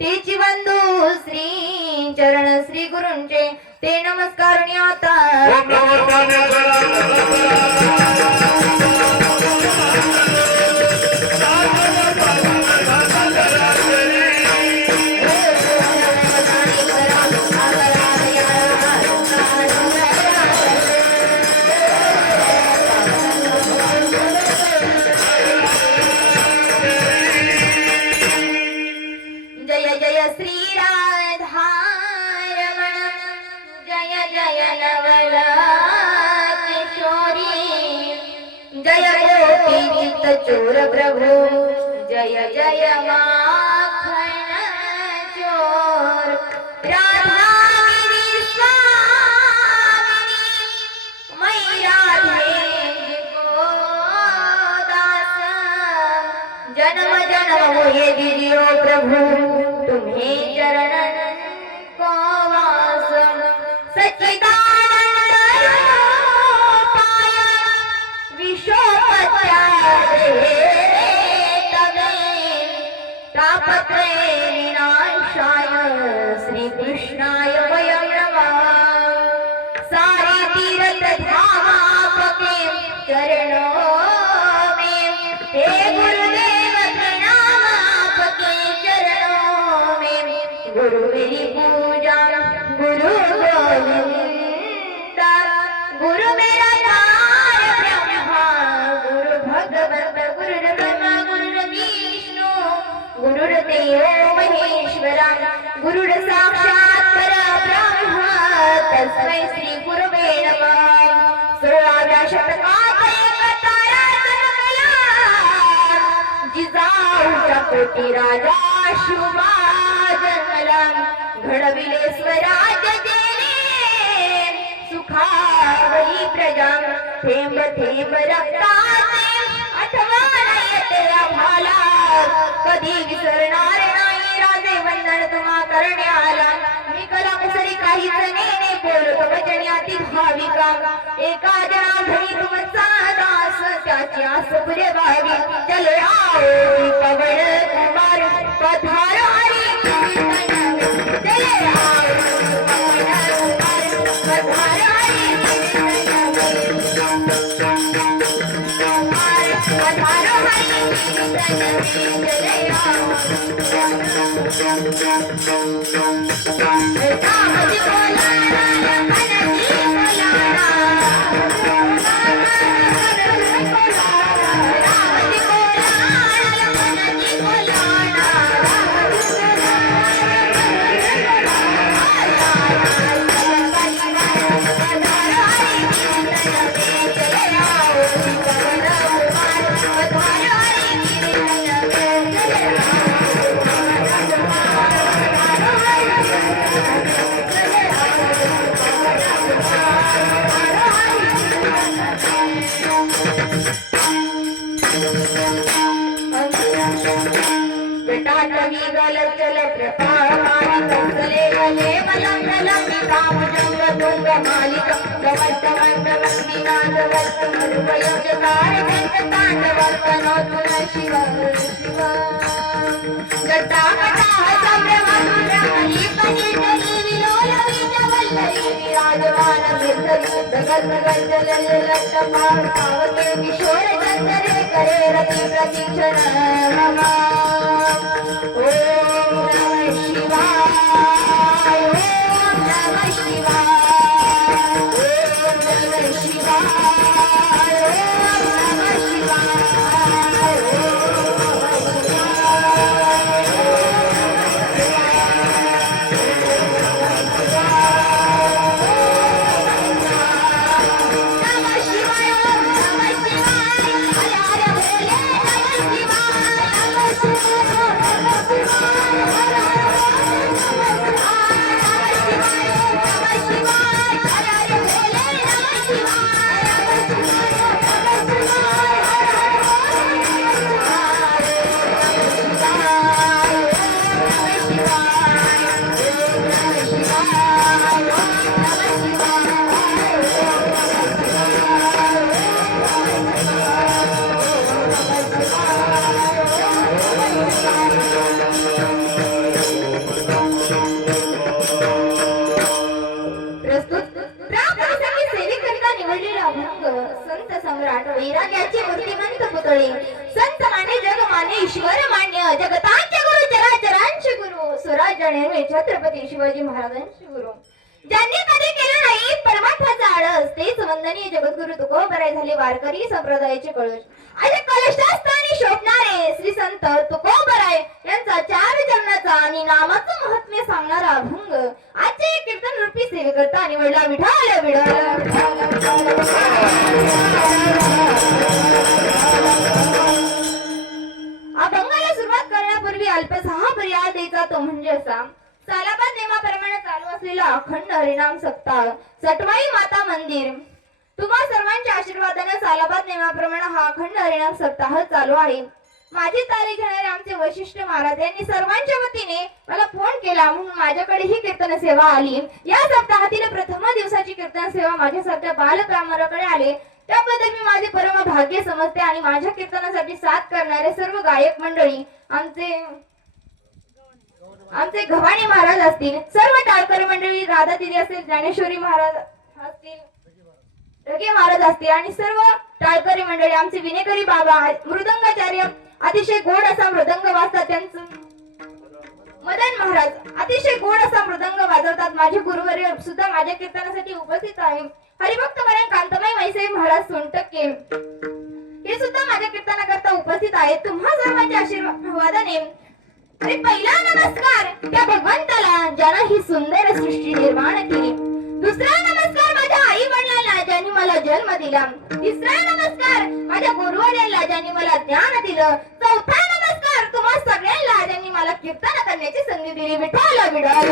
तेची बंधू श्री चरण श्री गुरूंचे ते नमस्कार आता चोर प्रभु जय जय माखन चोर राधागिरी स्वामी मैं राधे को दास जन्म जन्म मोहे दीजियो प्रभु तुम्हें चरण को वास सच्चिदानंद पाया विश्वपत्या तापत्रे विनाशाय श्री कृष्णाय वयं नमः सारे तीर्थ धामापके चरणों में हे गुरुदेव प्रणाम आपके चरणों में गुरु मेरी पूजा गुरु गोविंदा गुरु मेरा तार ब्रह्मा गुरु भगवत गुरु ब्रह्मा गुरु विष्णु गुरुर्देवो महेश्वरा गुरुर् साक्षात् परब्रह्म तस्मै श्री गुरवे नमः 16व्या शतकात एक तारा जन्मला जिजाऊचा कोटी राजा शुभा जन्मला घडविले स्वराज्य दिले सुखावली प्रजा थेंब थेंब रक्ताचे आठवण येते आम्हाला कधी विसरणार नाही राजे वंदन तुम्हा करण्याला मी कलाकुसरी काहीच नेने बोलतो वचनी अति भाविका एका जनार्दनी तुमचा दास त्याची आस पुरे व्हावी चलो आओ पवन कुमार पधारो हरी चले आओ पवन कुमार पधारो हरी पधारो हरी किशोर चंद्रे करे रती प्रतीक्षण रमा ओम नमः शिवाय ओम नमः शिवाय ओम नमः शिवाय ओम नमः शिवाय संत सम्राट वैराग्याचे मूर्तिमंत पुतळे संत माने जग माने ईश्वर मान्य जगतांचे गुरु चराचरांचे गुरु स्वराज्य निर्मित छत्रपती शिवाजी महाराजांचे गुरु ज्यांनी कधी केलं नाही परमार्थाचा आळस तेच वंदनीय जगद्गुरु तुकोबराय झाले वारकरी संप्रदायाचे कळस असे कलशस्थानी शोभणारे श्री संत तुकोबराय यांचा चार जन्माचा आणि नामाचं महत्त्व सांगणारा अभंग आजचे कीर्तन रूपी सेवेकरता निवडला विठाल विठाल अभंगाला सुरुवात करण्यापूर्वी अल्पसा हा पर्याय द्यायचा तो म्हणजे असा सालाबाद नियमाप्रमाणे चालू असलेला अखंड हरिनाम सप्ताह सटवाई माता मंदिर तुम्हा सर्वांच्या आशीर्वादाने सालाबाद नियमाप्रमाणे हा अखंड हरिनाम सप्ताह चालू आहे माझी तारीख घेणारे आमचे वैशिष्ट्य महाराज यांनी सर्वांच्या वतीने मला फोन केला म्हणून माझ्याकडे ही कीर्तन सेवा आली या सप्ताहातील प्रथम दिवसाची कीर्तन सेवा माझ्यासारख्या बालब्राह्मणाकडे आले त्याबद्दल मी माझे परम भाग्य समजते आणि माझ्या कीर्तनासाठी साथ करणारे सर्व गायक मंडळी आमचे गव्हाणे महाराज असतील सर्व टाळकरी मंडळी राधा दिदी असतील ज्ञानेश्वरी महाराज असतील रगे महाराज असतील आणि सर्व टाळकरी मंडळी आमचे विनेकरी बाबा मृदंगाचार्य अतिशय गोड असा मृदंग वाजतात त्यांचं मदन महाराज अतिशय गोड असा मृदंग वाजवतात माझे गुरुवर्य सुद्धा माझ्या कीर्तनासाठी उपस्थित आहे हरिभक्त वरण कांतमाई वैसाई महाराज सोनटक्के हे सुद्धा माझ्या कीर्तनाकरता उपस्थित आहेत तुम्हा सर्वांच्या आशीर्वादाने अरे पहिला नमस्कार त्या भगवंताला ज्यानं ही सुंदर सृष्टी निर्माण केली दुसरा नमस्कार माझ्या आई वडिलांना ज्यांनी मला जन्म दिला तिसरा नमस्कार माझ्या गुरुवर्यांना ज्यांनी मला ज्ञान दिलं चौथा नमस्कार तुम्हा सगळ्यांना ज्यांनी मला कीर्तन करण्याची संधी दिली विठाला विठाल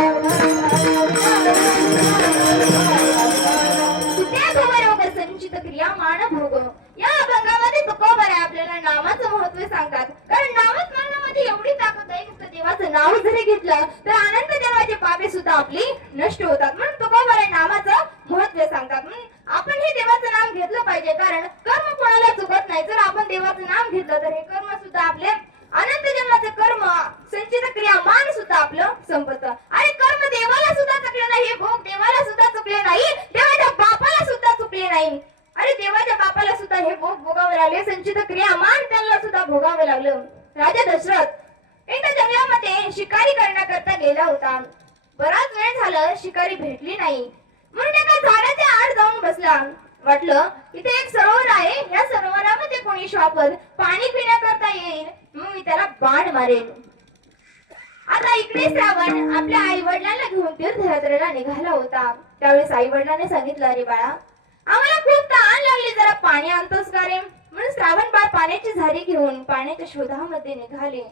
संचित क्रिया मान भोग या अभंगामध्ये तुकोबराय आपल्याला नामाचं महत्त्व सांगतात कारण नामच मानवामध्ये एवढी ताकद आहे की देवाचं नाव जरी घेतलं तर अनंत जन्माची पापे सुद्धा आपली नष्ट होतात म्हणून तुकोबराय नामाचं महत्त्व सांगतात म्हणून आपण हे देवाचं नाम घेतलं पाहिजे कारण कर्म कोणाला चुकत नाही जर आपण देवाचं नाम घेतलं तर हे कर्म सुद्धा आपले अनंत जन्माचं कर्म संचित क्रिया मान सुद्धा आपलं संपत आणि कर्म देवाला सुद्धा चुकले नाही भोग देवाला सुद्धा चुकले नाही देवाच्या बापाला सुद्धा चुकले नाही अरे देवाच्या बापाला सुद्धा हे भोग भोगावे लागले संचित क्रिया मान त्यांना सुद्धा भोगावे लागलं राजा दशरथ एकदा जंगलामध्ये शिकारी करण्याकरता गेला होता बराच वेळ झालं शिकारी भेटली नाही म्हणून एका झाडाच्या आड जाऊन बसला वाटलं इथे एक सरोवर आहे या सरोवरामध्ये कोणी श्वापद पाणी पिण्याकरता येईल मग मी त्याला बाण मारेन आता इकडे श्रावण आपल्या आई वडिलांना घेऊन तीर्थयात्रेला निघाला होता त्यावेळेस आई वडिलांनी सांगितलं अरे बाळा आम्हाला खूप तहान लागली जरा पाणी आणतोस का रे म्हणून श्रावण बाळ पाण्याची झारी घेऊन पाण्याच्या शोधामध्ये निघाले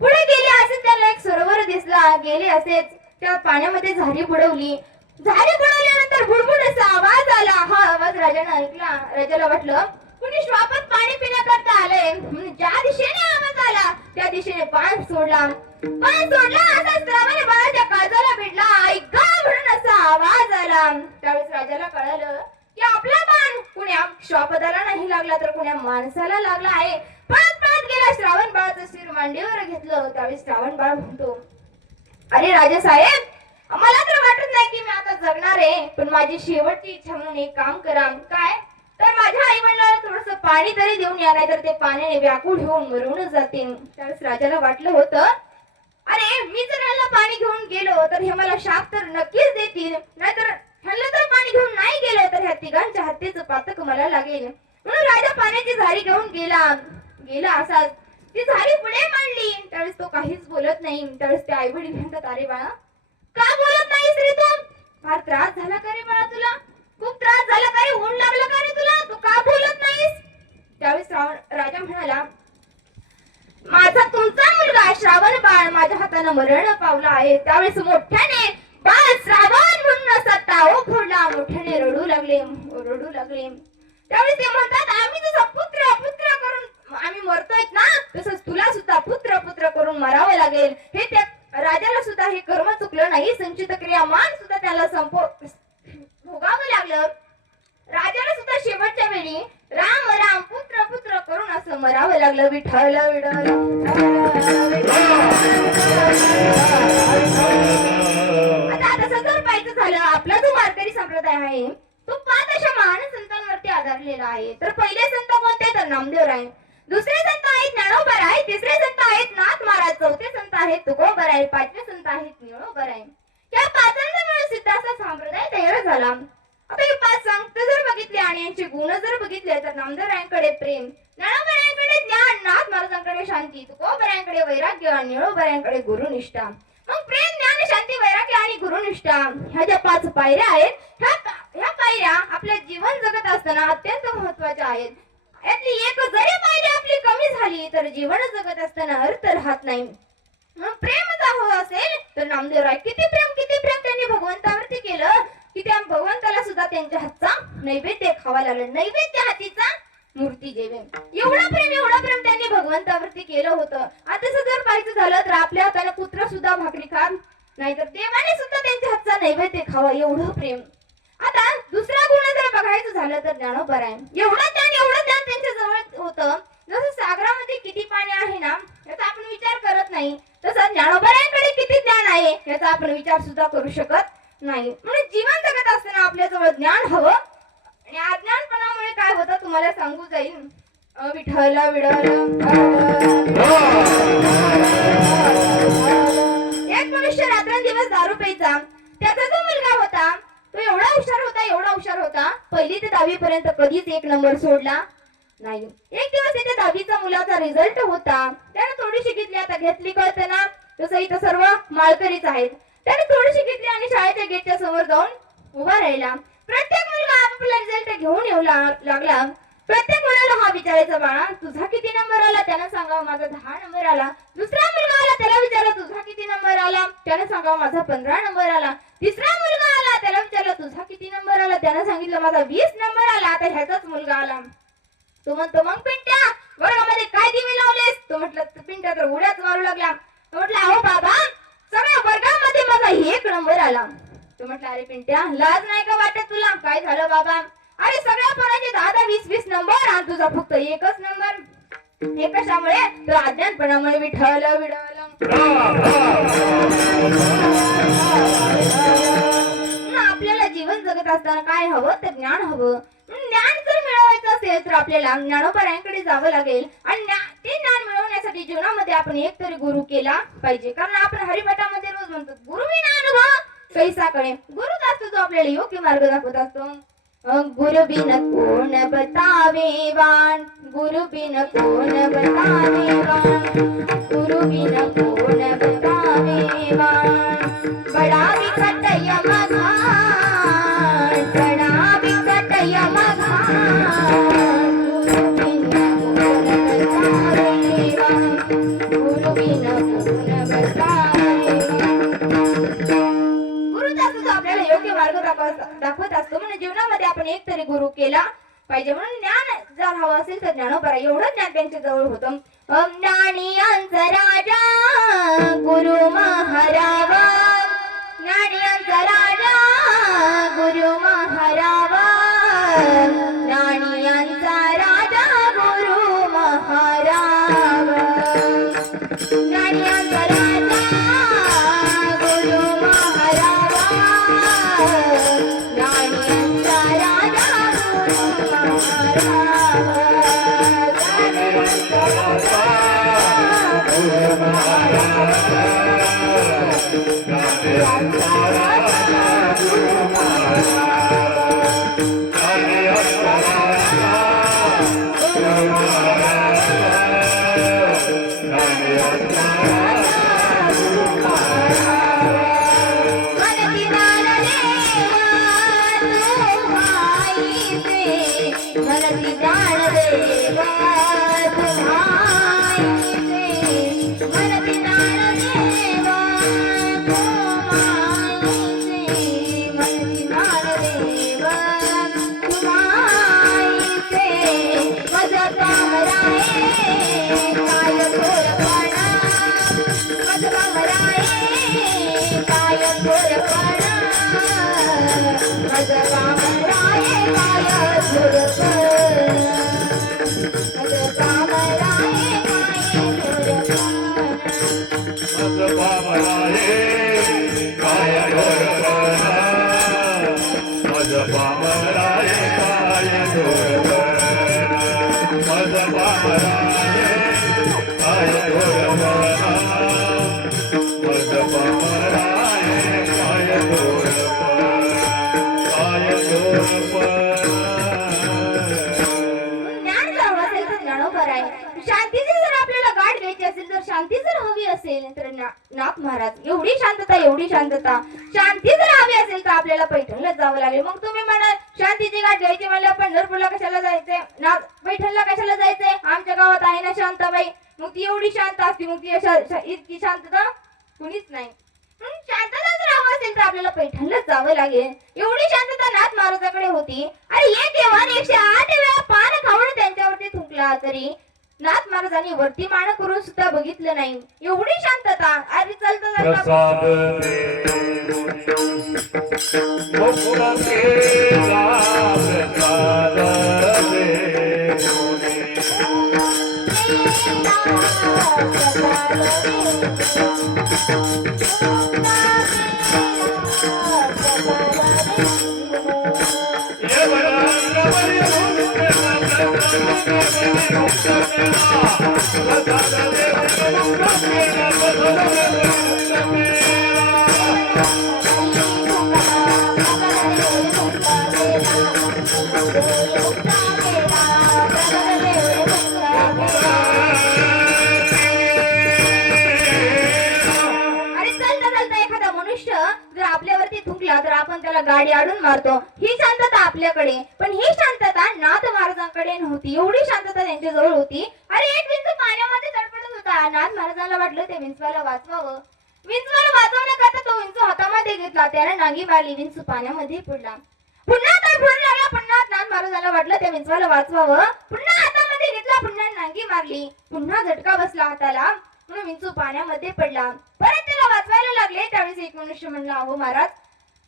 पुढे गेले असेच त्याला एक सरोवर दिसला गेले असेच त्या पाण्यामध्ये झारी बुडवली झारी बुडवल्यानंतर बुडबुड असा आवाज आला हा आवाज राजाने ऐकला राजाला वाटलं कुणी श्वापद पाणी पिण्याकरता आलंय म्हणून ज्या दिशेने आवाज आला त्या दिशेने पाण सोडला असा श्रावण बाळाच्या काळजाला भिडला आई राजाला कळालं की आपला बाण कुण्या श्वापदाला नाही लागला तर कुण्या माणसाला लागला आहे. पळत पळत गेला, श्रावण बाळाचं शिर मांडीवर घेतलं. त्यावेळी श्रावण बाळ म्हणतो, अरे राजा साहेब, मला तर वाटत नाही की मी आता जगणार आहे, पण माझी शेवटची इच्छा म्हणून एक काम करा. काय तर माझ्या आई वडिलांना थोडस पाणी तरी देऊन या, नाही तर ते पाण्याने व्याकुळ होऊन मरूनच जातील. त्यावेळेस राजाला वाटलं होतं, अरे मी जर ह्याला पाणी घेऊन गेलो तर हे मला शाप तर नक्कीच देतील, नाहीतर ह्याला जर पाणी घेऊन नाही गेलो तर ह्या तिघांच्या हत्येचं पातक मला लागेल. म्हणून राजा पाण्याची झारी घेऊन गेला असाच ती झारी पुढे मांडली. त्यावेळेस तो काहीच बोलत नाही. त्यावेळेस ते आई वडील म्हणतात, अरे बाळा, का बोलत नाहीस रे तू? फार त्रास झाला का रे बाळा तुला? खूप त्रास झाला का रे? ऊन लागलं का रे तुला? तू का बोलत नाहीस? त्यावेळेस राजा म्हणाला, माझा तुमचा मुलगा श्रावण बाळ माझ्या हाताने मरण पावला आहे. त्यावेळेस मोठ्याने बाळ श्रावण म्हणून असा टाओ फोडला, मोठ्याने रडू लागले. त्यावेळेस ते म्हणतात, आम्ही जसा पुत्र करून आम्ही मरतोय ना, तसंच तुला सुद्धा पुत्र करून मरावं लागेल. हे त्या राजाला सुद्धा हे कर्म चुकलं नाही, संचित क्रियामान सुद्धा त्याला भोगावं लागलं. राजाला सुद्धा शेवटच्या वेळी राम राम पुत्र करून असं मरावं लागलं. विठ्ठल आता तसं जर पाहिजे झालं, आपला जो वारकरी संप्रदाय आहे तो 5 अशा महान संतांवरती आधारलेला आहे. तर पहिले संत कोणते? तर नामदेव आहे. दुसरे संत आहेत ज्ञानोबा आहे. तिसरे संत आहेत नाथ महाराज. चौथे संत आहेत तुकोबा आहे. 5वे संत आहेत निळोबा आहे. या 5 मिळून सिद्ध असा संप्रदाय तयार झाला. आता हे 5 संत जर बघितले आणि यांचे गुण जर बघितले तर नामदेवरायांकडे प्रेम, ज्ञानोबरायांकडे ज्ञान, नाथ महाराजांकडे शांती, तुकोबरायांकडे वैराग्य आणि निळोबरायांकडे गुरुनिष्ठा. मग प्रेम, ज्ञान, शांती, वैराग्य आणि गुरुनिष्ठा ह्या ज्या 5 पायऱ्या आहेत, ह्या पायऱ्या आपल्या जीवन जगत असताना अत्यंत महत्वाच्या आहेत. यातली एक जरी पायरी आपली कमी झाली तर जीवन जगत असताना अर्थ राहत नाही. प्रेम जर हवं असेल तर नामदेवराय किती प्रेम त्यांनी भगवंतावरती केलं की त्या भगवंताला सुद्धा त्यांच्या हातचा नैवेद्य खावा लागलं. नैवेद्य हातीचा मूर्ती जेवे. एवढं प्रेम त्यांनी भगवंतावरती केलं होतं. आता जर पाहायचं झालं तर आपल्या हाताने पुत्र सुद्धा भाकरी खात नाही, तर देवाने सुद्धा त्यांच्या हातचा नैवेद्य खावा, एवढं प्रेम. आता दुसरा गुण जर बघायचं झालं तर ज्ञानोबा आहे. एवढं ज्ञान त्यांच्या जवळ होतं. जसं सागरामध्ये किती पाणी आहे ना याचा आपण विचार करत नाही, तसं ज्ञानोबायांकडे किती ज्ञान आहे याचा आपण विचार सुद्धा करू शकत नाही. म्हणजे जीवन जगत असताना आपल्या जवळ ज्ञान हवं. आणि अज्ञानपणामुळे काय होतं तुम्हाला सांगू जाईल. विठ्ठल एक मनुष्य रात्रंदिवस दारू प्यायचा. त्याचा जो मुलगा होता तो एवढा हुशार होता 1ली ते 10वी पर्यंत कधीच 1 नंबर सोडला नाही. एक दिवस त्याच्या 10वीचा मुलाचा रिझल्ट होता. त्याने थोडीशी घेतली, आता घेतली कळतं ना, तसं इथं सर्व माळकरीच आहेत. त्याने थोडीशी घेतली आणि शाळेच्या गेटच्या समोर जाऊन उभा राहिला. प्रत्येक मुलगा आपला रिझल्ट घेऊन येऊ लागला. प्रत्येक मुलाला हा विचारायचा, बाळा तुझा किती नंबर आला? त्यानं सांगावं माझा 10 नंबर आला. दुसरा मुलगा आला, त्याला विचारलं तुझा किती नंबर आला? त्यानं सांगावं माझा 15 नंबर आला. तिसरा मुलगा आला, त्याला विचारलं तुझा किती नंबर आला? त्यानं सांगितलं माझा 20 नंबर आला. आता ह्याचाच मुलगा आला. तो म्हणतो, मग पिंट्या वर्गामध्ये काय दिवे लावलेस? तो म्हटलं, पिंट्या तर उड्याच मारू लागला. तो म्हटलं, अहो बाबा, सगळ्या वर्गामध्ये माझा 1 नंबर आला. तो म्हटलं, अरे पिंट्या, लाज नाही का वाटत तुला? काय झालं बाबा? अरे सगळ्या पोरांचे 10, 20 नंबर आणि तुझा फक्त 1च नंबर. हे कशामुळे? तर अज्ञानपणामुळे. विठ्ठल आपल्याला जीवन जगत असताना काय हवं? तर ज्ञान हवं. ज्ञान जर मिळवायचं असेल तर आपल्याला ज्ञानोबायांकडे जावं लागेल. आणि ते ज्ञान मिळवण्यासाठी जीवनामध्ये आपण एक तरी गुरु केला पाहिजे. कारण आपण हरिपाठामध्ये रोज म्हणतो, गुरु विना अनुभव कैसा कळे. गुरुच असतो जो आपल्याला योग्य मार्ग दाखवत असतो. गुरु बिन कोण बतावे वाण, गुरु बिन कोण बतावे वाण, गुरु बिन कोण बतावे वाण. बडा बिकट यमघान, बडा बिकट यमघान, गुरु बिन कोण बतावे वाण, गुरु बिन कोण बतावे वाण. गुरुचा सुद्धा आपल्याला योग्य मार्ग दाखवत असतो. म्हणजे जीवनामध्ये आपण एक तरी गुरु केला पाहिजे. म्हणून ज्ञान जर हवं असेल तर ज्ञानोबा एवढं ज्ञान त्यांच्या जवळ होतं. ज्ञानियांचा राजा गुरु महाराज, ज्ञानियांचा राजा गुरु महाराज. मनती प्राण देवा तुम्हाईचे मनती प्राण देवा तुम्हाईचे मनती प्राण देवा तुम्हाईचे मज कामराये काय थोरपणा मज कामराये काय थोरपणा मज कामराये काय थोरपणा मज कामराये काय थोरपणा मज पामराये काय थोरपणा मज पामराये काय थोरपणा मज पामराये काय थोरपणा काय थोरपणा ज्ञान जर हवं असेल तर ज्ञानोबर आहे. शांतीची जर आपल्याला गाठ घ्यायची असेल तर शांती जर हवी असेल तर नाथ महाराज एवढी शांतता शांती जर हवी असेल तर आपल्याला पैठणला जावं लागेल. मग तुम्ही म्हणाल शांतीची गाठ घ्यायची म्हणलं पंढरपूरला कशाला जायचंय पैठणला कशाला जायचंय आमच्या गावात आहे ना शांताबाई. मग ती एवढी शांत असते मग ती इतकी शांतता कुणीच नाही. शांतता जर हवं असेल तर आपल्याला पैठणलाच जावं लागेल. एवढी शांतता नाथ महाराजाकडे होती. अरे एक देवाने 108 वेळा पान खाऊन त्यांच्यावरती थुंकला तरी नाथ महाराजांनी वरती मान करून सुद्धा बघितलं नाही. एवढी शांतता. अरे चलता प्रसाद तर आपण त्याला गाडी आडून मारतो. ही शांतता आपल्याकडे पण ही शांतता नाथ महाराजांकडे नव्हती. एवढी शांतता त्यांच्या जवळ होती. अरे एक विंचू पाण्यामध्ये तडफडत होता. नाथ महाराजांना वाटलं ते विंचवाला वाचवावं. विंचवाला वाचवण्याकरता तो विंचू हातामध्ये घेतला. त्याने नांगी मारली. विंचू पाण्यामध्ये पडला. पुन्हा तडफडू लागला. पुन्हा नाथ महाराजांना वाटलं त्या विंचवाला वाचवावं. पुन्हा हातामध्ये घेतला. पुन्हा नांगी मारली. पुन्हा झटका बसला हाताला म्हणून विंचू पाण्यामध्ये पडला. परत त्याला वाचवायला लागले. त्यावेळेस एक मनुष्य म्हणला अहो महाराज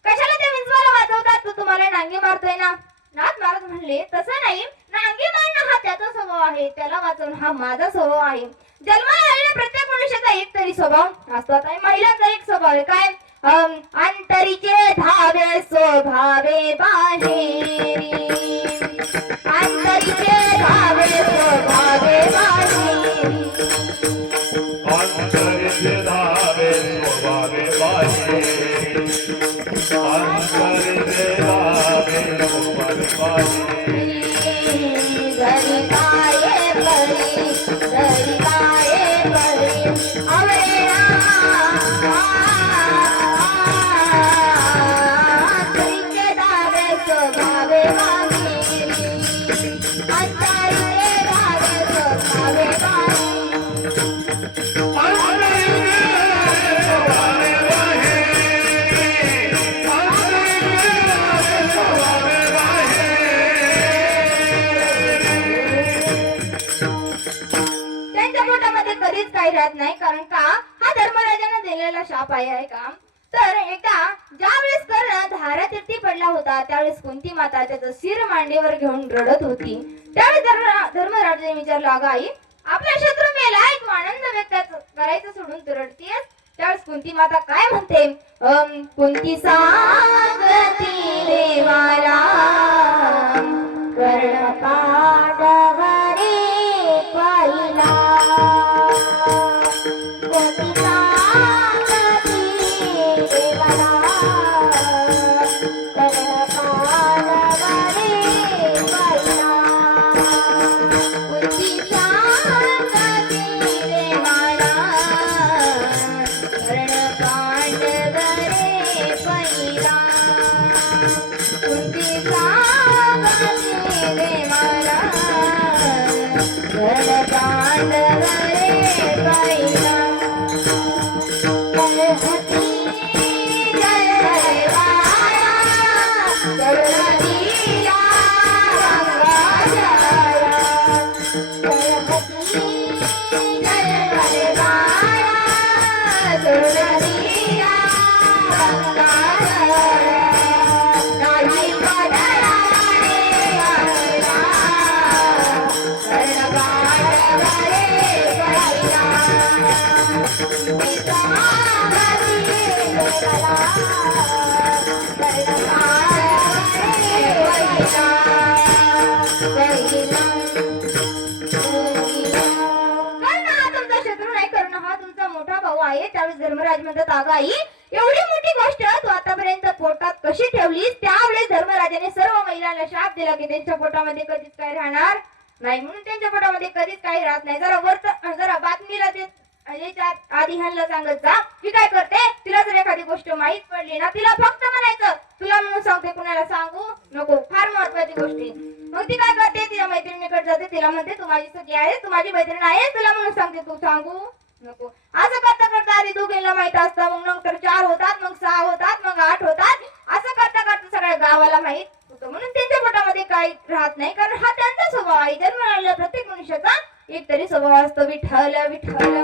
कशाला त्या विंचवाला वाचवतात तो तुम्हाला नांगी मारतोय ना. नाथ महाराज म्हणले तसं नाही. नांगी मारणं हा त्याचा स्वभाव आहे. त्याला वाचवणं हा माझा स्वभाव आहे. जन्माला आलेल्या प्रत्येक मनुष्याचा एक तरी स्वभाव असतो. आता महिलांचा एक स्वभाव आहे काय अंतरीचे धावे स्वभावे बाहेरी अंतरीचे धावे स्वभावे बाहेरी अंतरीचे धावे स्वभावे बाहेरी अंतरीचे धावे स्वभावे बाहेरी घरी काय परी अवेळा अंतरीचे धावे स्वभावे बाहेरी अंतरीचे धावे स्वभावे काही राहत नाही. कारण का हा धर्मराजाने दिलेला शाप आहे का. तर एकदा ज्यावेळेस कर्ण धारातीर्थी पडला होता त्यावेळेस कुंती माता त्याचं शिर मांडीवर घेऊन रडत होती. त्यावेळेस धर्मराजाने विचारलं अगं आई आपला शत्रू मेला तू आनंद व्यक्त करायचं सोडून तू रडतीयस. त्यावेळेस कुंती माता काय म्हणते कुंती सांगती देवाला कर्ण पांडवरे पहिला कुंती सांगती देवाला कर्ण हा तुमचा शत्रू नाही, कर्ण हा तुमचा मोठा भाऊ आहे. त्यावेळेस धर्मराज म्हणतात, अगं आई, एवढी मोठी गोष्ट तू आतापर्यंत पोटात कशी ठेवलीस? त्यावेळेस धर्मराजाने सर्व महिलांना शाप दिला की त्यांच्या पोटामध्ये कधीच काही राहणार नाही, म्हणून त्यांच्या पोटामध्ये कधीच काही राहत नाही. जरा बातमीला ते याच्या आधी ह्यांना सांगत जा की काय करते. तिला जर एखादी गोष्ट माहित पडली ना, तिला फक्त म्हणायचं तुला म्हणून सांगते, कुणाला सांगू नको, फार महत्वाची गोष्टी. मग ती काय करते, तिच्या मैत्रिणीकडे जाते, तिला म्हणते तू माझी सखी आहे, तू माझी मैत्रीण आहे, तुला म्हणून सांगते, तू सांगू नको. असं करता करता आधी दोघींना माहित असतं, मग नंतर 4 होतात, मग 6 होतात, मग 8 होतात. असं करता करता सगळ्या गावाला माहित होतं, म्हणून त्यांच्या पोटामध्ये काही राहत नाही, कारण हा त्यांचा स्वभाव आहे. जन्माला प्रत्येक मनुष्याचा एक तरी स्वभाव असतो, विठ्ठल विठ्ठल.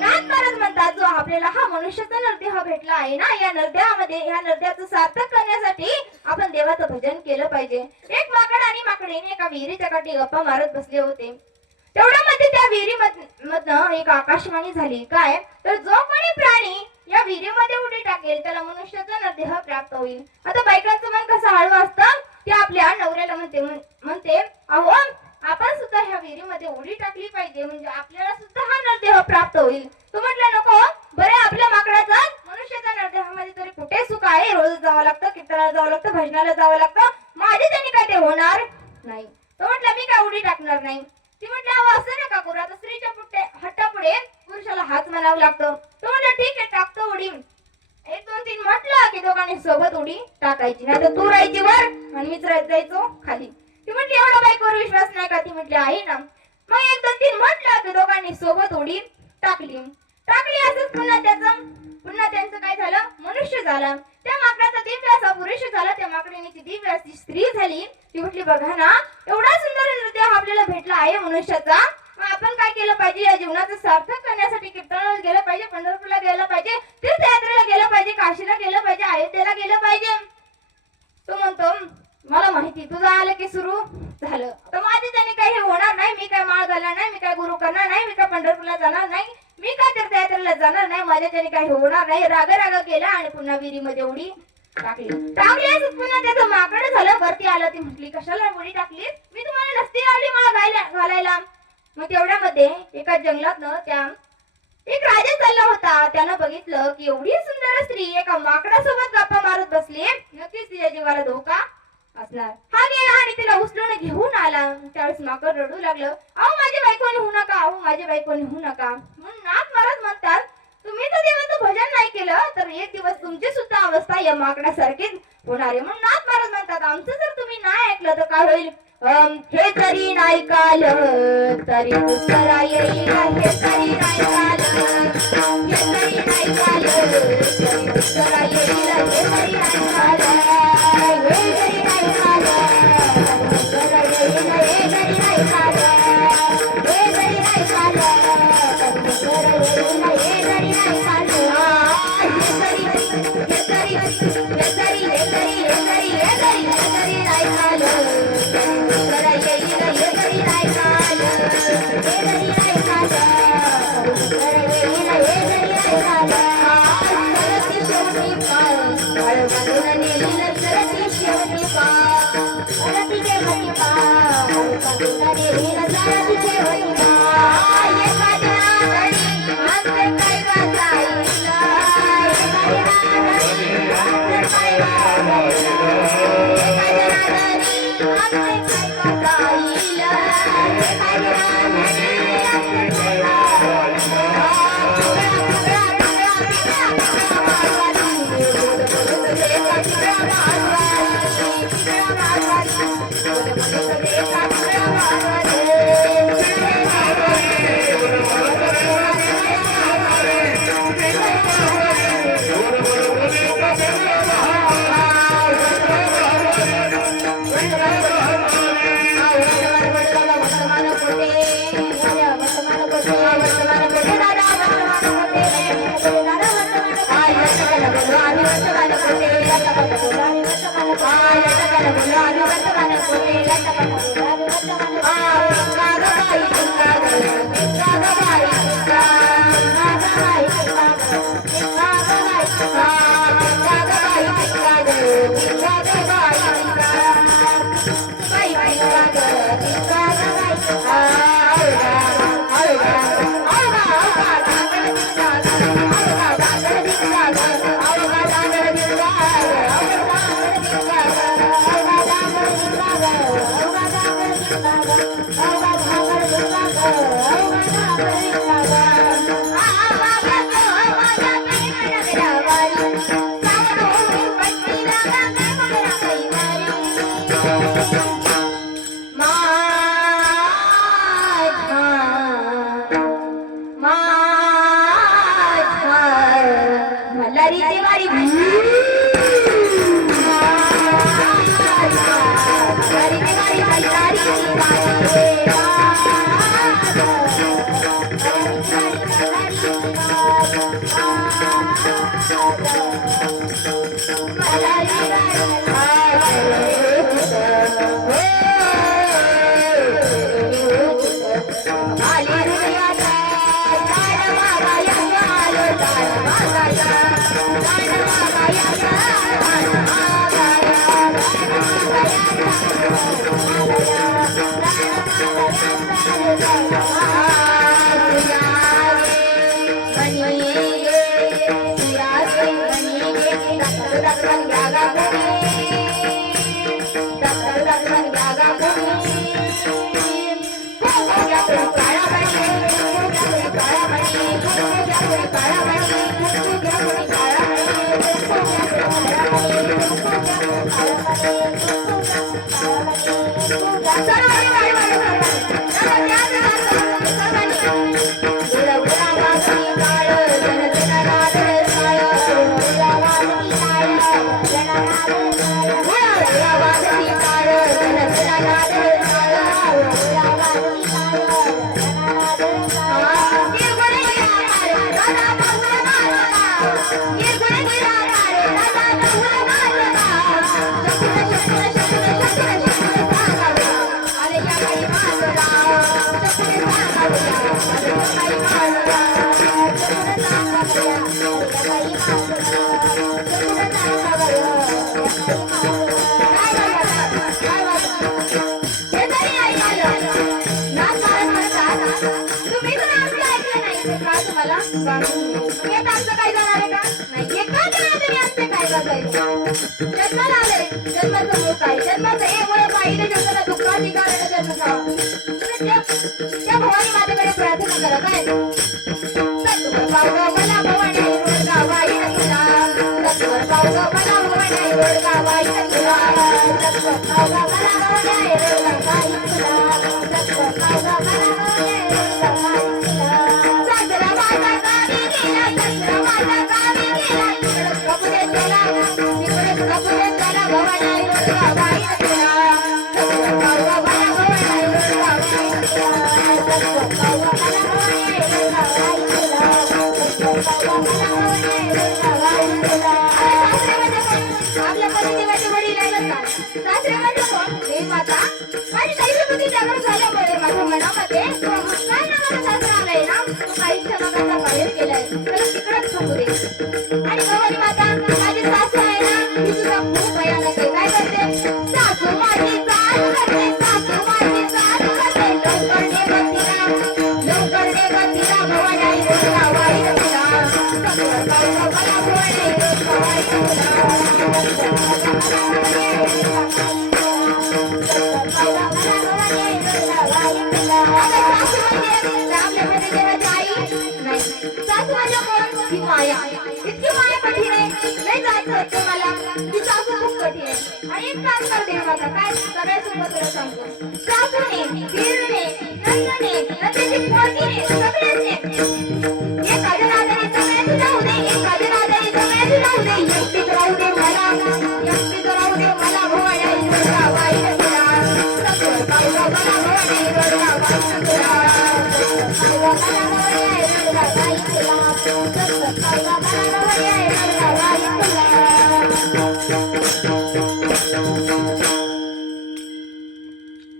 नाथ महाराज म्हणतात, जो आपल्याला हा मनुष्याचा नरदेह भेटला आहे ना, या नरदेहाचं सार्थक करण्यासाठी आपण देवाचं भजन केलं पाहिजे. एक माकड आणि माकडीने एका विहिरीच्या काठी गप्पा मारत बसले होते. तेवढ्यामध्ये त्या विहिरीमधनं एक आकाशवाणी झाली. काय तर, जो कोणी प्राणी या विहिरीमध्ये उडी टाकेल त्याला मनुष्याचा नरदेह प्राप्त होईल. आता बायकांचं मन कसं हळवं असतं, ते आपल्या नवऱ्याला म्हणते अहो आपण सुद्धा ह्या विहिरीमध्ये उडी टाकली पाहिजे, म्हणजे आपल्याला सुद्धा हा नरदेह प्राप्त होईल. तो म्हटलं नको, बरे आपल्या माकडाचा मनुष्याच्या नरदेहामध्ये तरी कुठे सुख आहे. रोज जावं लागतं, कीर्तनाला जावं लागतं, भजनाला जावं लागतं, माझे त्यांनी काय ते होणार नाही. तो म्हटलं मी काय उडी टाकणार नाही. ती म्हटलं अहो असं नका करू, आता स्त्रीच्या हट्टापुढे पुरुषाला हात म्हणावं लागतं. तो म्हटलं ठीक आहे, टाकतो उडी. 1 2 3 म्हटलं की दोघांनी सोबत उडी टाकायची, नाही तर तू राहायची वर आणि मीच जायचो खाली. ती म्हटली एवढा बायकोवर विश्वास नाही का? ती म्हटली आहे ना. मग 1 2 3 म्हटलं की दोघांनी सोबत उडी टाकली. असंच पुन्हा त्यांचं काय झालं, मनुष्य झाला. त्या माकडाचा दिव्य असा पुरुष झाला, त्या माकडिणीची दिव्य अशी स्त्री झाली. ती म्हटली बघा ना, एवढा सुंदर नृत्य आपल्याला भेटला आहे मनुष्याचा. मग आपण काय केलं पाहिजे, या जीवनाचं सार्थक करण्यासाठी कीर्तनाला गेलं पाहिजे, पंढरपूरला गेलं पाहिजे, तीर्थयात्रेला गेलं पाहिजे, काशीला गेलं पाहिजे, अयोध्येला गेलं पाहिजे. तो म्हणतो मला माहिती, तुझं आलं की सुरू झालं. तर माझे त्याने काही हे होणार नाही, मी काय माळ घालणार नाही, मी काय गुरु करणार नाही, मी काय पंढरपूरला जाणार नाही, मी काय तीर्थयात्रेला जाणार नाही, माझ्या त्याने काही होणार नाही. राग केला आणि पुन्हा विहिरीमध्ये उडी टाकली. असं पुन्हा त्याचं माकड झालं, वरती आलं. ती म्हटली कशाला उडी टाकली, मी तुम्हाला नसती लावली माळ घालायला. मग तेवढ्यामध्ये एका जंगलातनं त्या एक राजा चालला होता. त्यानं बघितलं की एवढी सुंदर स्त्री एका माकडासोबत गप्पा मारत बसली, नक्कीच तिच्या जीवाला धोका असणार. हा गेला आणि तिला उचलून घेऊन आला. त्यावेळेस माकड रडू लागलं, अहो माझ्या बायकोने होऊ नका, अहो माझ्या बायकोने होऊ नका. म्हणून नाथ महाराज म्हणतात, तुम्ही तर देवाचं भजन नाही केलं तर एक दिवस तुमची सुद्धा अवस्था या माकडासारखीच होणार आहे. म्हणून नाथ महाराज म्हणतात, आमचं जर तुम्ही नाही ऐकलं तर काय होईल. हे जरी नाही काल तरी दुसरा येईल, हे जरी नाही काल, हे जरी नाही काल तरी दुसरा येईल, हे जरी नाही काल, हे जरी नाही काल दुसरा येईल, हे जरी नाही काल, हे जरी नाही काल दुसरा येईल, हे जरी नाही काल, जन्माला आले जन्माचं मूळ काय जन्माचं एक ओळख आईने जन्माला दुःखाची कारण जन्म त्या भवानी मातेकडे प्रार्थना करा काय सत्वर पावगा मला भवानी रोडगा वाई नसला सत्वर पावगा मला भवानी रोडगा वाई नसला सत्वर पावगा मला भवानी रोडगा वाई नसला सत्वर पावगा मला भवानी रोडगा वाई नसला सासरा माझा गावी गेला सासरा माझा गावी गेला कपुरे चला कपुरे चला भवानी रोडगा वाई नसला सत्वर पावगा मला भवानी रोडगा वाई नसला सत्वर पावगा मला भवानी रोडगा वाई नसला सत्वर पावगा मला भवानी रोडगा वाई नसला आपल्या पतिदेवाचे वडील आहेत का सासरे म्हणजे कोण देव माता माझी काहीशी बुद्धी जागृत झाल्यामुळे माझ्या मनामध्ये काय नावाचा सासरा आलाय ना तो काही क्षमाचा बाहेर केलाय तर तिकडच थांबू दे आणि भवानी माता माझी सासू आहे ना ती तुझा खूप भयानक आहे काय करते सासू माझी चाल करते सासू माझी चाल करते लवकर दे गतीला भवानी आई रोडगा वाई नसला सत्वर पावगा मला भवानी रोडगा वाई नसला माया इतकी माया कठीण आहे नाही जायचं होतं मला ती सासू खूप कठीण आहे आणि एक काम करते माता काय सगळ्या सोबत तुला सांगतो सासूने धीरने नंदने नंदेची पोरगीने सगळ्यांनी एक अजनादाने सगळ्यांची जाऊ दे एक अजनादाने सगळ्यांची जाऊ दे एकटीच राहू दे मला एकटीच राहू दे मला भवानी आई रोडगा वाई नसला सत्वर पावगा मला भवानी रोडगा वाई नसला सत्वर पावगा मला भवानी आई रोडगा वाई नसला सत्वर पावगा मला भवानी आई रोडगा वाई नसला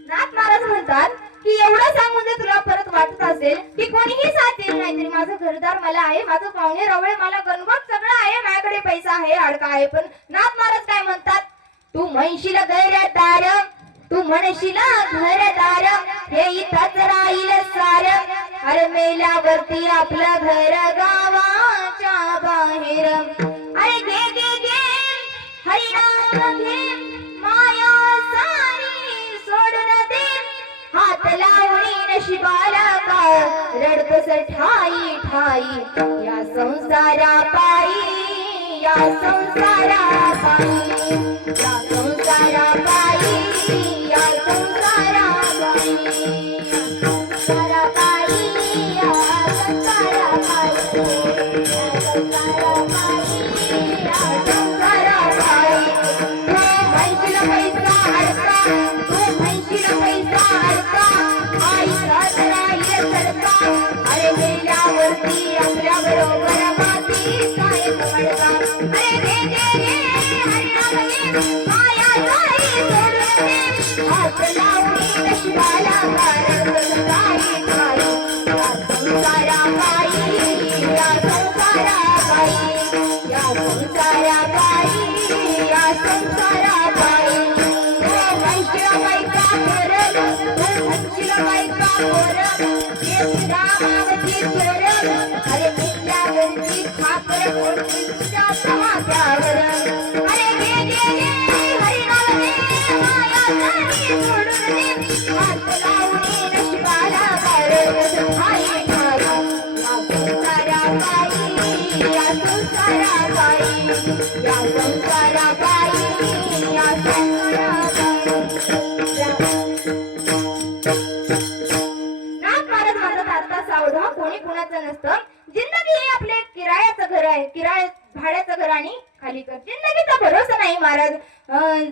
नाथ महाराज म्हणतात की एवढं सांगून जर तुला परत वाटत असेल की कोणीही साथ देईल नाही तरी माझं घरदार मला आहे, माझं पाहुणे रवळे मला गणगोत सगळं आहे, माझ्याकडे पैसा आहे, अडका आहे, पण नाथ महाराज काय म्हणतात, तू म्हणशील घरदार, तू म्हणशील घरदार, हे इथंच राहील सार, अरे मेल्यावरती आपलं घर गावाच्या बाहेर, अरे घे घे घे हरिनाम घे, माया सारी सोडून दे, हात लावणी नशिबाला का रडतस ठाई ठाई, या संसारा पायी, या संसारा पायी, या संसारा पायी, या संसारा पायी, संसारा पायी, या संसारा पायी, संसारा पायी, या संसारा पायी, तू म्हणशील पैसा अडका, तू म्हणशील पैसा अडका, आईचाच राहील सडका, अरे गेल्यावरती आपल्या बरोबर माती काय पडका, अरे रे रे रे हरिनाम घे, माया सारी सोडून दे, हात लावणी नशिबाला कारण काही काही, या संसारा काही, या संसारा काही, या संसारा काही, या संसारा काही, तू म्हणशील बायका करल, तू म्हणशील बायका करल, ये रामावती करल, अरे मिल्यावरती खाकर कोणती तुझ्या समाजावर, अरे गे गे गे हरिनाम घे, माया सारी सोडून दे, हात लावणी नशिबाला कारण ठाई ठाई, या संसारा काही, या संसारा काही, या संसारा काही, या संसारा नाथ महाराज म्हणतात आता सावधान, कोणी कुणाचं नसतं, जिंदगी हे आपले किरायाचं घर आहे, किराया भाड्याचं घर आणि खाली कर, जिंदगीचा भरोसा नाही महाराज,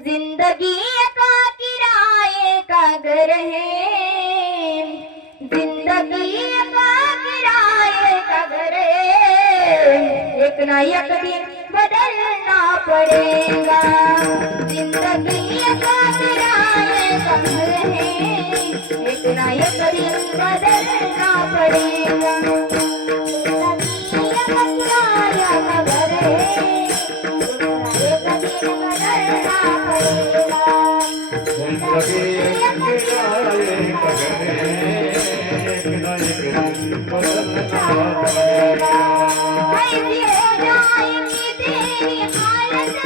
जिंदगी का किराए का घर है, जिंदगी का किराए का घर है, एक ना एक दिन बदलना पड़ेगा, जिंदगी का किराए का घर है, एक ना एक दिन बदलना पड़ेगा, जिंदगी का किराया का घर है, एक ना एक दिन बदलना पड़ेगा, जिंदगी किराए का घर है, एक ना एक दिन बदलना पड़ेगा, ऐसी हो जाएगी तेरी हालत,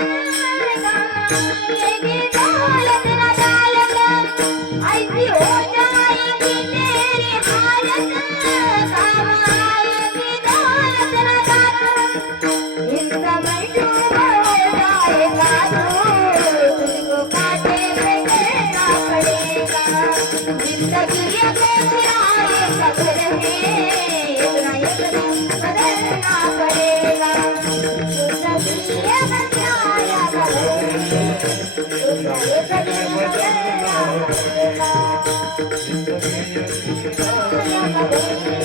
ये दौलत न डालना, ऐसी हो जाएगी तेरी हालत, कमाएगी दौलत न डालना, इन समय डूब जाएगा तू, तुझको कांटे में गिरना पड़ेगा, जिंदगी के किराए का घर है, इतना एक दिन बदलना पड़ेगा, जिंदगी का किराया का घर है, इतना एक दिन बदलना पड़ेगा, किराया का घर है,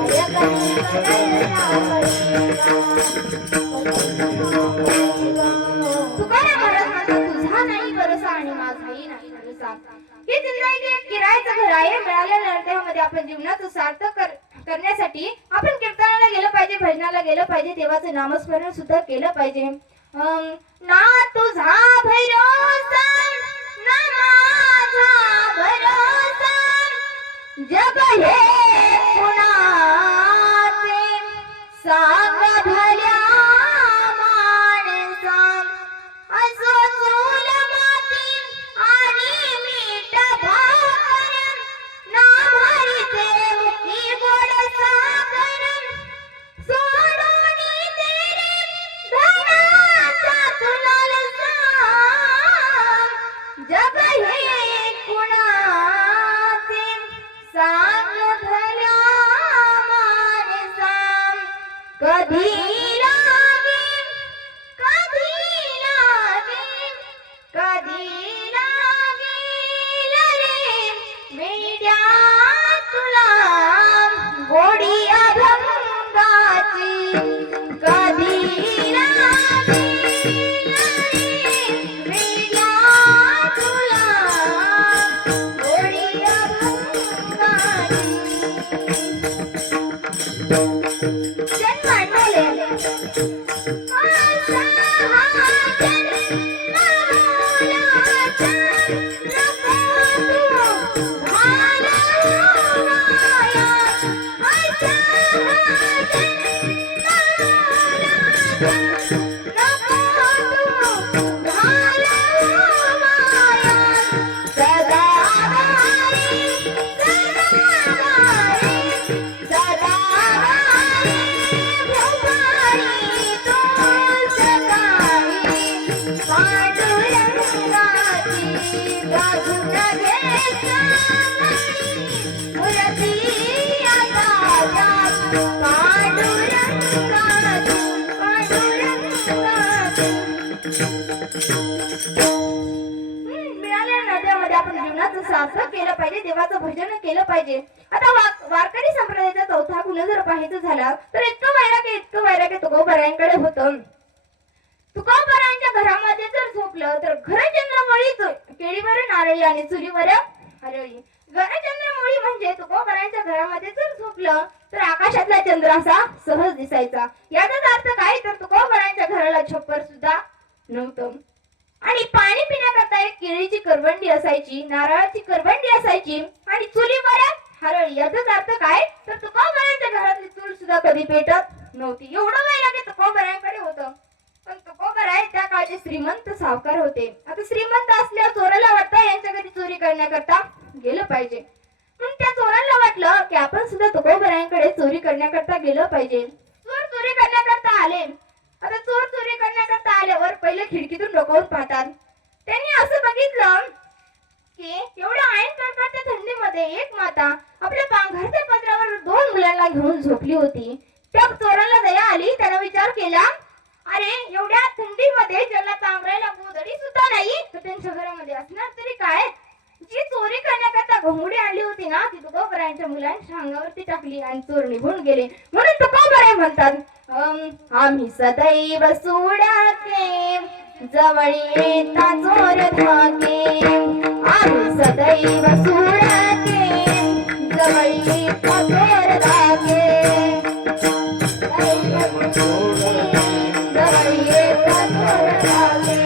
इतना एक दिन बदलना पड़ेगा, तुकाराम महाराज म्हणतात तुझा नाही भरोसा आणि माझाही नाही भरोसा, ही जिंदगी एक किरायाचं घर आहे, मिळालेल्या अनुभवामध्ये आपण जीवनाचं सार्थक करण्यासाठी आपण कीर्तनाला गेलं पाहिजे, भजनाला गेलं पाहिजे, देवाचं नामस्मरण सुद्धा केलं पाहिजे, ना तुझा भरोसा ना माझा भरोसा, जग हे कुणाचे सांग भल्या माणसा, असो चूल माती आणि मीठ भाकर, ना भरीचे मुखी गोड सागर, सोडून तेरे धनाचा तुला सांग, जग हे कुणाचे सांग भल्या माणसा, कधी लागेल, कधी लागेल, कधी लागेल रे मेड्या तुला गोडी अभंगाची, कधी लागेल रे मेड्या तुला गोडी अभंगाची, मिळालेल्या नात्यामध्ये आपण जीवनाचं सार्थक केलं पाहिजे, देवाचं भजन केलं पाहिजे. आता वारकरी संप्रदायाचा चौथा गुण जर पाहायचं झाला तर इतकं वैराग्य तुकोबारायांकडे होतं. तुकोबारायांच्या घरामध्ये जर झोपलं तर घरचंद्रमळी केळीवर नारळी आणि चुलीवर हरळी. घरचंद्रमळी म्हणजे तुकोबारायांच्या घरामध्ये जर झोपलं तर आकाशातला चंद्र असा सहज दिसायचा. याचाच अर्थ काय तर तुकोबारायांच्या घराला छप्पर सुद्धा नव्हतं. आणि पाणी पिण्याकरता एक केळीची करवंडी असायची, नारळाची करवंडी असायची आणि चुलीवर हरळी. याचाच अर्थ काय तर तुकोबारायांच्या घरातली चूल सुद्धा कधी पेटत नव्हती. एवढं वैराग्य तुकोबारायांकडे होतं. पण तुकोबाराय त्या काळचे श्रीमंत सावकार होते. आता श्रीमंत असल्यावर चोराला वाटतं यांच्या घरी चोरी करण्याकरता गेलं पाहिजे. म्हणून त्या चोराला वाटलं की आपण सुद्धा तुकोबारायांकडे चोरी करण्याकरता गेलं पाहिजे. चोर चोरी करण्याकरता आले. आता चोर चोरी करण्याकरता आल्यावर पहिले खिडकीतून डोकावून पाहतात. त्यांनी असं बघितलं की एवढ्या ऐन कडकडत्या थंडीमध्ये एक माता आपल्या घरच्या पत्रावर 2 मुलांना घेऊन झोपली होती. त्या चोराला दया आली. त्यानं विचार केला, अरे एवढ्या थंडीमध्ये ज्याला पांघरायला गोधडी सुद्धा नाही तर त्यांच्या घरामध्ये असणार तरी काय. जी चोरी करण्याकरता घोंगडी आणली होती ना ती तुकोबारायांच्या मुलांच्या अंगावरती टाकली आणि चोर निघून गेले. म्हणून तुकोबाराय म्हणतात, आम्ही सदैव सोडाके जवळ येता चोर धाके. आम्ही सदैव सोडाके जवळ येता चोर धाके. जवळ येता चोर धाके.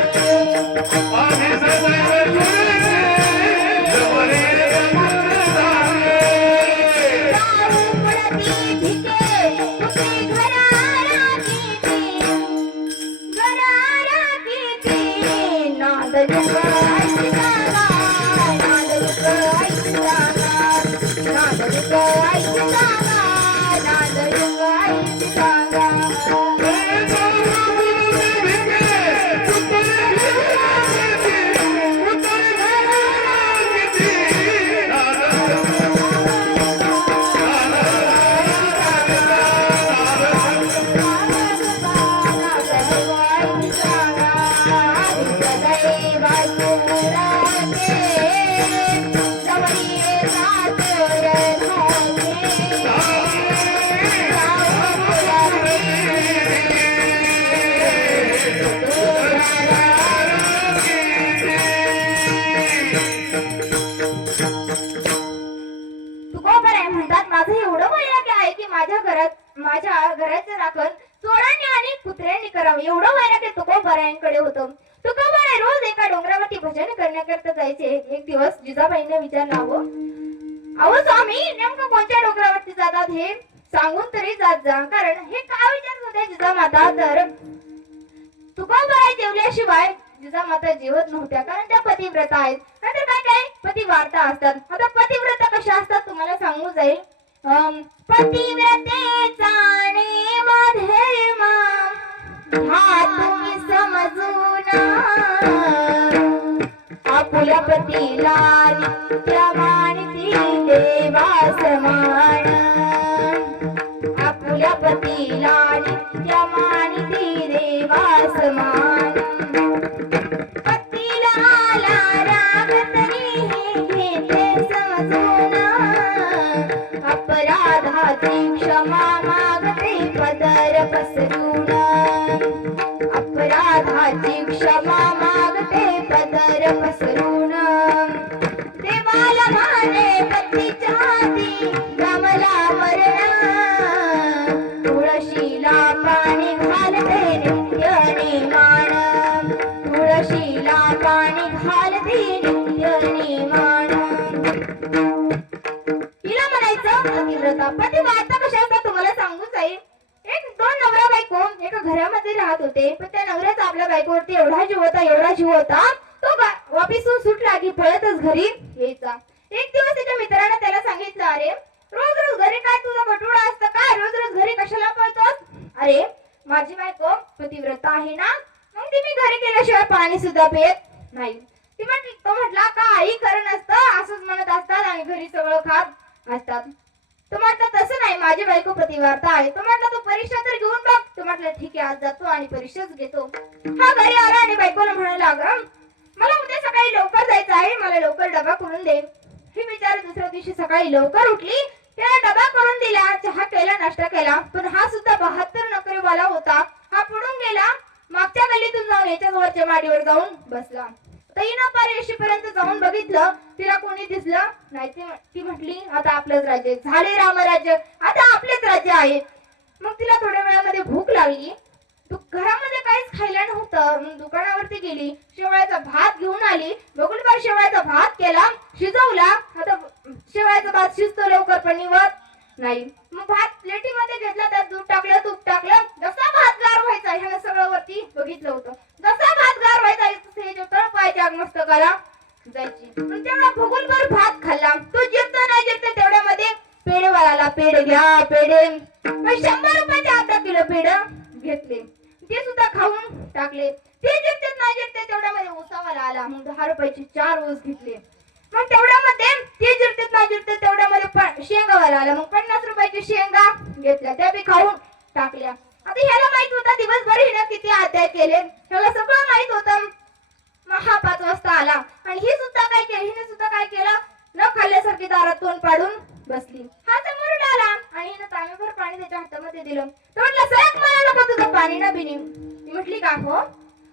माझ्या घराचं राखण चोरांनी आणि कुत्र्यांनी करावं. एवढं वैराग्य तुकोबारायांकडे होतं. तुकोबाराय रोज एका डोंगरावरती भजन करण्याकरता जायचे. एक दिवस जिजाबाईंनी विचारलं, अहो स्वामी नेमकं कोणत्या डोंगरावरती जातात हे सांगून तरी जात जा. कारण हे काय विचारत होते जिजामाता तर तुकोबाराय जेवल्याशिवाय जिजामाता जेवत नव्हत्या. कारण त्या पतिव्रता आहेत. नंतर काय काय पतिवार्ता असतात. आता पतिव्रता कशा असतात तुम्हाला सांगू जाईल. पतिव्रतेचा नेम धर्म हा तुम्ही समजून आपुल्या पतीला नित्य मानती देवा समान. आपुल्या पतीला नित्य मानती देवा समान. पतीला आला राग तरी घेते समजून अपराधाची क्षमा मागते पदर पसरून. अपराधाची क्षमा मागते पदर पसरून. देवाला माने पतीच्या हाती जमला मरण तुळशीला पाणी घाल नित्य नेमान तुळशीला पाणी घालते नित्य नेमान तिला म्हणायचं पतिव्रता पतिव्रता कशा असतात तुम्हाला सांगूच आहे एक दोन नवरा बायको एका घरामध्ये राहत होते पण त्या नवऱ्याचा आपल्या बायकोवरती एवढा जीव होता तो ऑफिसून सुटला की पळतच घरी यायचा एक दिवस त्याच्या मित्राने त्याला सांगितलं अरे रोज रोज घरी काय तुझा बटुडा असतं काय रोज रोज घरी कशाला पळतोस अरे माझी बायको पतिव्रता आहे ना मग ती मी घरी गेल्याशिवाय पाणी सुद्धा पित नाही तो म्हटला का आई खरं नसतं असंच म्हणत असतात आणि घरी सगळं खात असतात तो म्हटलं तसं नाही माझी बायको पतिव्रता आहे तो म्हटलं तू परीक्षा तर घेऊन बघ तो म्हटलं ठीक आहे आज जातो आणि परीक्षाच घेतो हा घरी आला आणि बायकोला म्हणायला लागला मला उद्या सकाळी लवकर जायचं आहे मला लवकर डबा करून दे ही बिचारी दुसऱ्या दिवशी सकाळी लवकर उठली त्याला डबा करून दिला चहा केला नाश्ता केला पण हा सुद्धा 72 नोकरीवाला होता हा पडून गेला मागच्या गल्लीतून जाऊन याच्याच वरच्या माडीवर जाऊन बसला तईनं पार येशीपर्यंत जाऊन बघितलं तिला कोणी दिसलं नाही ती म्हटली आता आपलंच राज्य झाले रामराज्य आता आपलेच राज्य आहे मग तिला थोड्या वेळामध्ये भूक लागली घरामध्ये काहीच खायला नव्हतं दुकानावरती गेली शेवळ्याचा भात घेऊन आली बघून शेवळ्याचा भात केला शिजवला आता शेवळ्याचा भात शिजतो लवकर पण निवत नाही मग भात प्लेटीमध्ये घेतला त्यात दूध टाकलं तूप टाकलं जसा भात गार व्हायचा ह्यानं सगळं वरती बघितलं होतं जसा भात गार व्हायचा तळ पायच्या मस्तकाला जायची पण तेवढा भुगुलभर भात खाल्ला तो जिरतो नाही जिरतो तेवढ्यामध्ये पेढेवाल्याला पेढे घ्या पेढे 100 रुपयाचे अर्धा किलो पेढ घेतले ते सुद्धा खाऊन टाकले ते जिरतेत नाही जिरते तेवढ्यामध्ये ऊसावाला आला मग 10 रुपयाचे 4 ऊस घेतले मग तेवढ्यामध्ये ते जिरतेत नाही जिरते तेवढ्यामध्ये शेंगावाला आला मग 50 रुपयाचे शेंगा घेतल्या त्या बी खाऊन टाकल्या आता ह्याला माहित होता दिवसभर हिने किती अध्याय केले ह्याला सगळं माहित होतं मग हा 5 वाजता आला आणि हिने सुद्धा काय केलं न खाल्ल्यासारखी दारात तोंड पाडून बसली हा समोरून आला आणि हिने तांब्याभर पाणी त्याच्या हातामध्ये दिलं तो म्हटलं सरक मला नको तुझं पाणी ना बिनी ती म्हटली का हो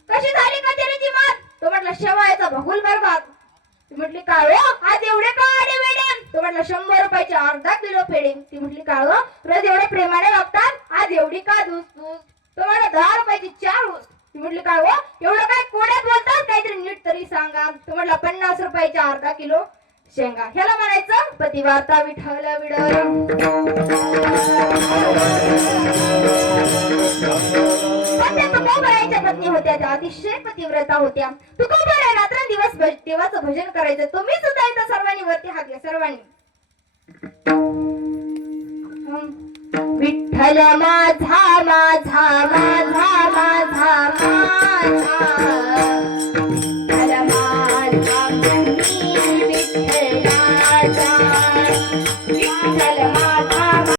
कशी झाली का त्याची मात तो म्हटलं शेवायचा भगुलभर भात ती म्हटली काय हो आज एवढे का आडे वेडे तो म्हटलं 100 रुपयाचे अर्धा किलो पेढे ती म्हटली काय हो रोज एवढे प्रेमाने वागतात आज एवढी का दूस तो म्हटलं 10 रुपयाचे 4 ऊस ती म्हटली काय हो एवढं काय कोड्यात बोलतात काहीतरी नीट तरी सांगा तो म्हटलं 50 रुपयाचे अर्धा किलो शेंगा ह्याला म्हणायचं पतिव्रता विठ्ठल विडल तुकोबराच्या पत्नी होत्या त्या अतिशय पतिव्रता होत्या तुकोबरा रात्रंदिवस देवाचं भजन करायचं तुम्ही सुद्धा इथं सर्वांनी वरती हात घ्या सर्वांनी विठ्ठल माझा माझा माझा माझा माझा विठ्ठलाचा विठ्ठल